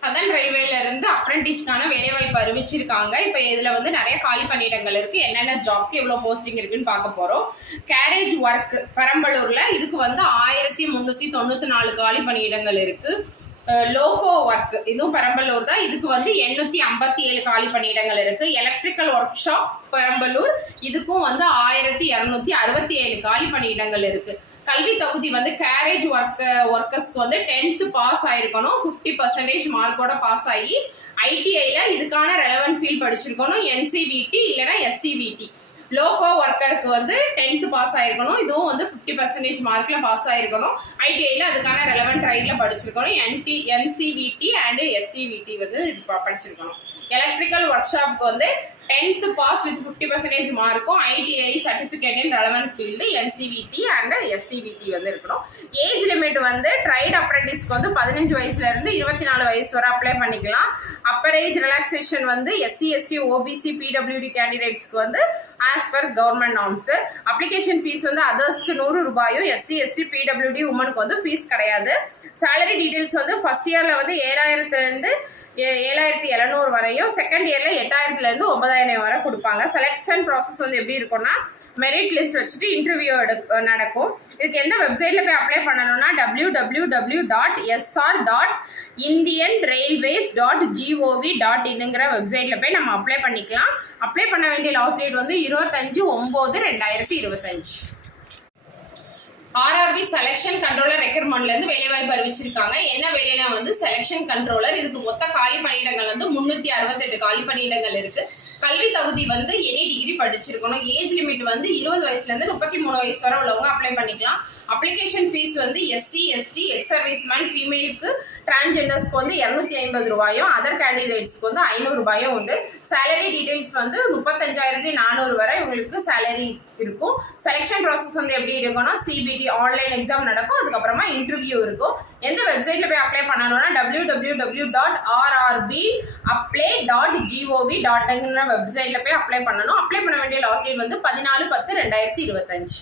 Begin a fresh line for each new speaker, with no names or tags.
சதன் ரயில்வேல இருந்து அப்ரெண்டிஸ்க்கான வேலைவாய்ப்பு அறிவிச்சிருக்காங்க. இப்போ இதுல வந்து நிறைய காலி பணியிடங்கள் இருக்கு. என்னென்ன ஜாப்க்கு எவ்வளவு போஸ்டிங் இருக்குன்னு பார்க்க போறோம். கேரேஜ் ஒர்க் பெரம்பலூர்ல இதுக்கு வந்து ஆயிரத்தி முன்னூத்தி தொண்ணூத்தி நாலு காலி பணியிடங்கள் இருக்கு. லோகோ ஒர்க் இதுவும் பெரம்பலூர் தான். இதுக்கு வந்து எண்ணூத்தி ஐம்பத்தி ஏழு காலி பணியிடங்கள் இருக்கு. Electrical workshop Perambalur. இதுக்கும் வந்து ஆயிரத்தி இரநூத்தி அறுபத்தி ஏழு காலி பணியிடங்கள் இருக்கு. கல்வி தகுதி வந்து கேரேஜ் ஒர்க் ஒர்க்கர்ஸ்க்கு வந்து டென்த்து பாஸ் ஆயிருக்கணும். ஃபிஃப்டி பர்சன்டேஜ் மார்க்கோட பாஸ் ஆகி ஐடிஐல இதுக்கான ரெலவென்ட் ஃபீல்ட் படிச்சிருக்கணும். என்சிவிடி இல்லைன்னா எஸ்சிவிடி லோகோ ஒர்க்கருக்கு வந்து டென்த்து பாஸ் ஆயிருக்கணும். இதுவும் வந்து ஃபிஃப்டி பர்சன்டேஜ் மார்க்ல பாஸ் ஆயிருக்கணும். ஐடிஐல அதுக்கான ரெலவென்ட் ரைட்ல படிச்சிருக்கணும். என்டி என்சிவிடி அண்ட் எஸ்சிவிடி வந்து படிச்சிருக்கணும். எலக்ட்ரிக்கல் ஒர்க் ஷாப்க்கு வந்து tenth pass with fifty percentage மார்க்கும் ITI certificate in relevant field NCVT and SCVT வந்து இருக்கணும். ஏஜ் லிமிட் வந்து ட்ரைட் அப்ரெண்டிஸ்க்கு வந்து பதினஞ்சு வயசுலேருந்து இருபத்தி நாலு வயசு வரை அப்ளை பண்ணிக்கலாம். அப்பர் ஏஜ் ரிலாக்ஸேஷன் வந்து எஸ்சி எஸ்டி ஓபிசி பிடபிள்யூடி கேண்டிடேட்ஸ்க்கு வந்து as per government norms application fee வந்து அதர்ஸ்க்கு நூறு ரூபாயும் எஸ்சி எஸ்டி பிடபிள்யூடி உமனுக்கு வந்து ஃபீஸ் கிடையாது. சேலரி டீட்டெயில்ஸ் வந்து ஃபர்ஸ்ட் இயரில் வந்து ஏழாயிரத்துலேருந்து ஏ- ஏழாயிரத்தி எழுநூறு வரையும் செகண்ட் இயரில் எட்டாயிரத்துலேருந்து ஒன்பதாயிரம் வரை கொடுப்பாங்க. செலெக்ஷன் ப்ராசஸ் வந்து எப்படி இருக்கும்னா மெரிட் லிஸ்ட் வச்சுட்டு இன்டர்வியூ நடக்கும். இதுக்கு எந்த வெப்சைட்டில் போய் அப்ளை பண்ணணும்னா W W W dot SR dot Indian railways dot GOV dot இன்னுங்கிற வெப்சைட்டில் போய் நம்ம அப்ளை பண்ணிக்கலாம். அப்ளை பண்ண வேண்டிய லாஸ்ட் டேட் வந்து இருபத்தஞ்சு ஒம்பது ரெண்டாயிரத்தி இருபத்தஞ்சு. ஆர்ஆர்பி செலெக்ஷன் கண்ட்ரோலர் ரெக்ரூட்மெண்ட்ல இருந்து வேலைவாய்ப்பு அறிவிச்சிருக்காங்க. என்ன வேலைனா வந்து செலெக்ஷன் கண்ட்ரோலர் இதுக்கு மொத்த காலி பணியிடங்கள் வந்து முன்னூத்தி அறுபத்தெட்டு காலி பணியிடங்கள் இருக்கு. கல்வி தகுதி வந்து எனி டிகிரி படிச்சிருக்கணும். ஏஜ் லிமிட் வந்து இருபது வயசுல இருந்து முப்பத்தி மூணு வயசு வரை உள்ளவங்க அப்ளை பண்ணிக்கலாம். அப்ளிகேஷன் ஃபீஸ் வந்து எஸ்சி எஸ்டி எக்ஸ் சர்வீஸ்மேன் ஃபீமேலுக்கு டிரான்ஜெண்டர்ஸ்க்கு வந்து இரநூத்தி ஐம்பது ரூபாயும் அதர் கேண்டிடேட்ஸ்க்கு வந்து ஐநூறு ரூபாயும் உண்டு. சேலரி டீடைல்ஸ் வந்து முப்பத்தஞ்சாயிரத்தி நானூறு வரை உங்களுக்கு சேலரி இருக்கும். செலெக்ஷன் ப்ராசஸ் வந்து எப்படி இருக்கும்னா சிபிடி ஆன்லைன் எக்ஸாம் நடக்கும். அதுக்கப்புறமா இன்டர்வியூ இருக்கும். எந்த வெப்சைட்ல போய் அப்ளை பண்ணணும்னா W W W dot RRB apply dot GOV dot வெப்சைட்ல போய் அப்ளை பண்ணணும். அப்ளை பண்ண வேண்டிய லாஸ்ட் டேட் வந்து பதினாலு பத்து ரெண்டாயிரத்தி இருபத்தஞ்சு.